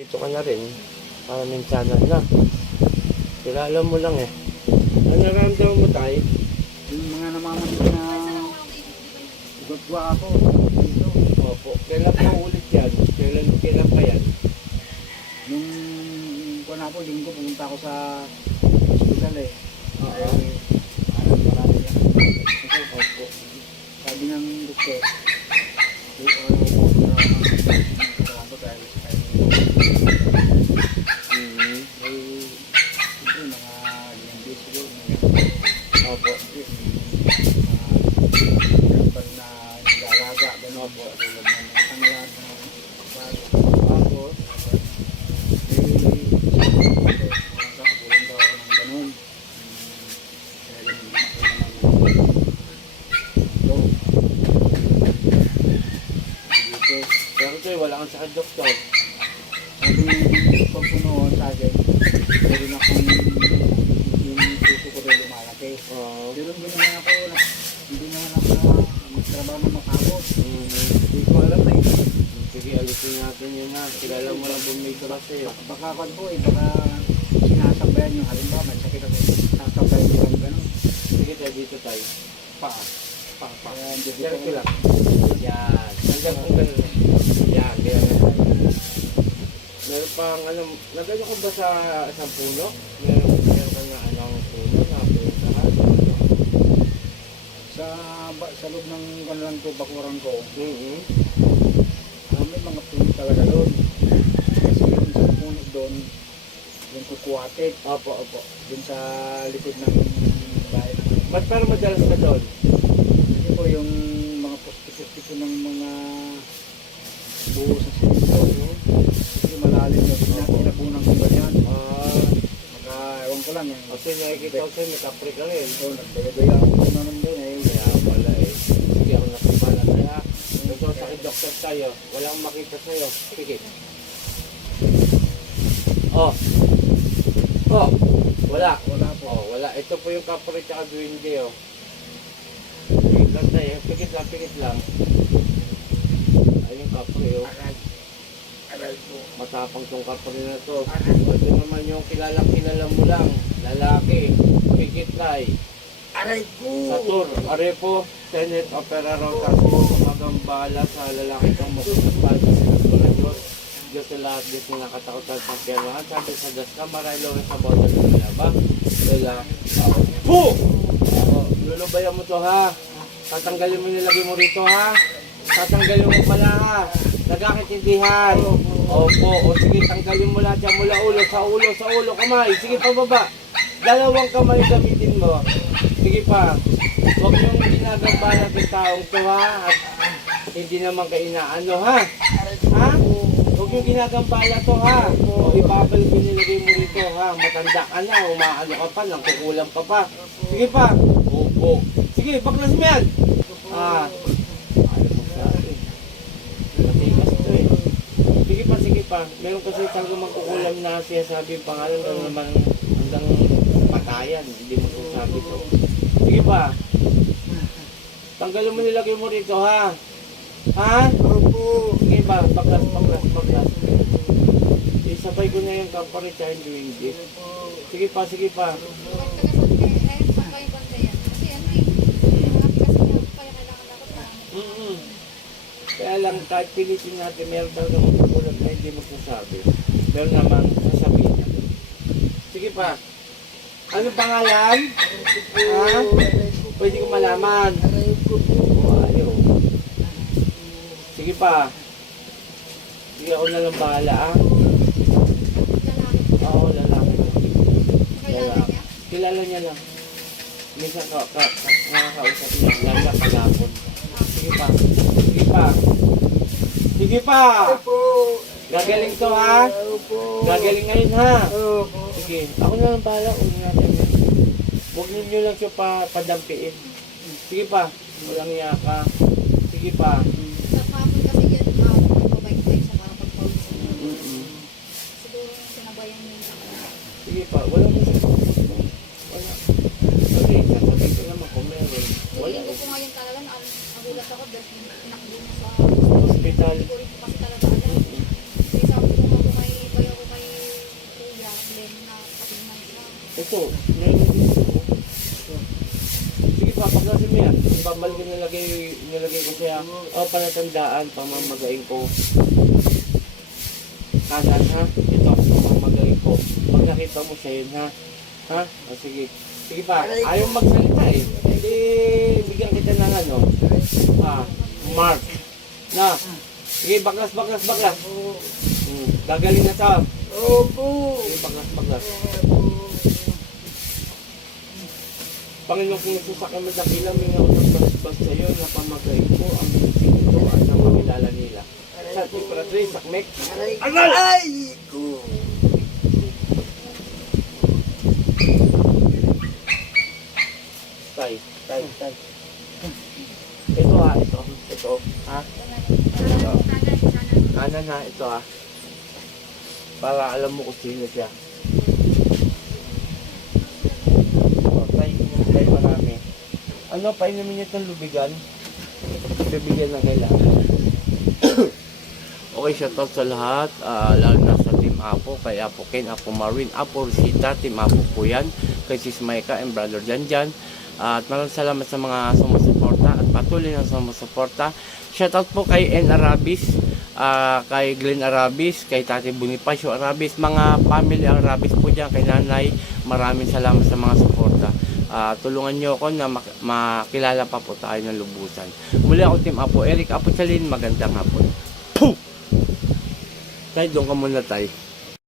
Dito ka na rin, para minsanan na. Kilala mo lang eh. Ano naramdaman mo tayo? Yung mga namamansin na gagwa ako dito. Opo. Kailan pa ulit yan? Kailan pa yan? Nung kuwan ako, linggo, pumunta ako sa hospital eh. Oo. Parang marami yan. Opo. Sabi ng doktor, ako dahil sa kayo. Siyempre, mga limang days siguro. Opo. Kapag na nilalaga, gano'n po. Tulad na ng kanila. Tapos, walang daw ako ng gano'n. Kaya ganun, dito. Pero ito wala kang sakit, doktor. Sabi yung doktor ko noon sa akin, meron akong yung puso ko rin lumalaki. Oo. Pero hindi naman ako magtrabaho na makabot. Hindi ko alam eh. Sige, alisin natin yun ha. Kilala mo lang bumigra sa'yo. Baka kan po baka sinasabayan yung halimbawa, may sakit ako, sinasabayan yung gano'n. Sige tayo, dito tayo. Pa. Kaya dito Diyan ko ko lang. Yan. Hanggang kung gano'n. Yan, kaya na tayo. Meron pang ano, nagano ko ba sa isang puno? Meron ka nga anong puno na pinuntahan? sa loob ng kanilang ko, bakuran ko, Mm-hmm. may mga puno talaga doon. Kasi yung isang puno doon, yung kukuwatit, Opo. doon sa likod ng bahay. Ba't parang madalas ka doon? Kasi po yung mga posti-posti po ng mga buo sa simento. Kasi malalim yun. Pinapunan ko ba yan? Ewan ko lang yan. Kasi nakikita ko sa'yo, may kapre ka rin. So, nagdagaya ako na naman doon eh. Kaya wala eh. Sige ako nakapala. Kaya, nagsusakit doktor tayo. Walang makita sa'yo. Sige. Oh. Wala. Wala po. Oh, wala. Ito po yung kapre tsaka duwende oh. Pikit lang tayo. Pikit lang. Ay yung kapre oh. Aral po. Matapang tong kapre na to. Ito naman yung kilala mo lang. Lalaki. Pikit lang. Aray po! Satur, Arepo, Senate, Opera Rotas po, magambala sa lalaki kang magkakapal sa sinasulan Diyos. Diyos sa lahat, Diyos na nakatakotan sa piyamahan. Sabi sa Diyos ka, maray lores sa bawat ng laba. Lala, po! Lulubayan mo to ha. Tatanggalin mo nilagay mo rito ha. Tatanggalin mo pala ha. Nagkakaintindihan. Opo, o sige, tanggalin mo lahat yan mula sa ulo, kamay. Sige, pababa. Dalawang kamay gamitin mo. Sige pa. Huwag niyong ginagambala ng taong to ha. At hindi naman kainaano ha. Ha? Huwag niyong ginagambala to ha. O ibabalik yung nilagay mo rito ha. Matanda ka na. Umaano ka pa. Nangkukulang ka pa. Sige pa. Opo. Sige, baklas mo yan. Ah. Ayaw mo sa akin. Matigas to eh. Sige pa. Meron kasi talagang magkukulam na siya sabi yung pangalan lang naman hanggang patayan. Hindi mo sabi to. Sige pa. Tanggalin mo nilagay mo rito ha. Ha? Opo! Sige pa. Baklas. Isabay ko na yung kapare tsaka yung duwende. Sige pa. Kaya lang kahit pilitin natin, meron talagang magkukulat na hindi magsasabi. Meron naman sasabihin niya. Sige pa. Ano pangalan? Ha? Pwede ko malaman. Aray ko po! Ayaw. Sige pa. Sige ako na lang bahala ah. Oo, lalaki. Lalaki. Kilala niya lang. Minsan nakakausap niya. Lala pagapon. Sige pa. Opo! Gagaling to ha. Opo! Gagaling ngayon ha. Opo! Sige. Ako na lang bahala. Ulo natin. Huwag ninyo lang siya padampiin. Sige pa. Walang yaka. Sige pa. Sa kapon kasi yan, mabait-bait sa mga pagpawisan. Siguro yung sinabayan niyo sa kanila. Sige pa. Walang wala. Kasi sasabihin ko naman kung meron. Wala. Hindi ko ngayon talaga, nagulat ako dahil pinakbo mo sa Hospital. hindi ko rin kasi talaga alam. Kasi sabi ko nga kung may Ito, meron dito. Sige pa, pagkasin mo yan. Babalik ko nilagay ko siya. O, panatandaan, pamamagain ko. Kanan ha? Ito, pamamagain ko. Pag nakita mo siya yun ha? Ha? O sige. Sige pa, ayaw magsalita eh. Hindi, bigyan kita ng ano. Mark. Na. Sige, baklas. Gagaling na to. Opo. Sige, baklas. Panginoon kung Jesus sa kami dakila, may naunang sa iyo na pamagay ko ang ito at ang makilala nila. Sa Tipratri, Sakmek. Ay! Ko. Tay. Ito ha, ito. Ha? Ito. Kanan ha, ito ha. Para alam mo kung sino siya. Tay, marami. Ano, painumin niya itong lubigan. Bibigyan ng kailangan. Okay, shoutout sa lahat. Lalo na sa Team Apo, kay Apo Ken, Apo Marwin, Apo Rosita, Team Apo po yan. Kay Sis Maika and Brother Janjan. At maraming salamat sa mga sumusuporta at patuloy na sumusuporta. Shoutout po kay N. Arabis, kay Glenn Arabis, kay Tati Bonifacio Arabis, mga family Arabis po dyan, kay Nanay. Maraming salamat sa mga suporta. Tulungan nyo ako na makilala pa po tayo ng lubusan. Muli ako Team Apo Eric Apo Chalin, magandang hapon. Tay, doon ka muna tay.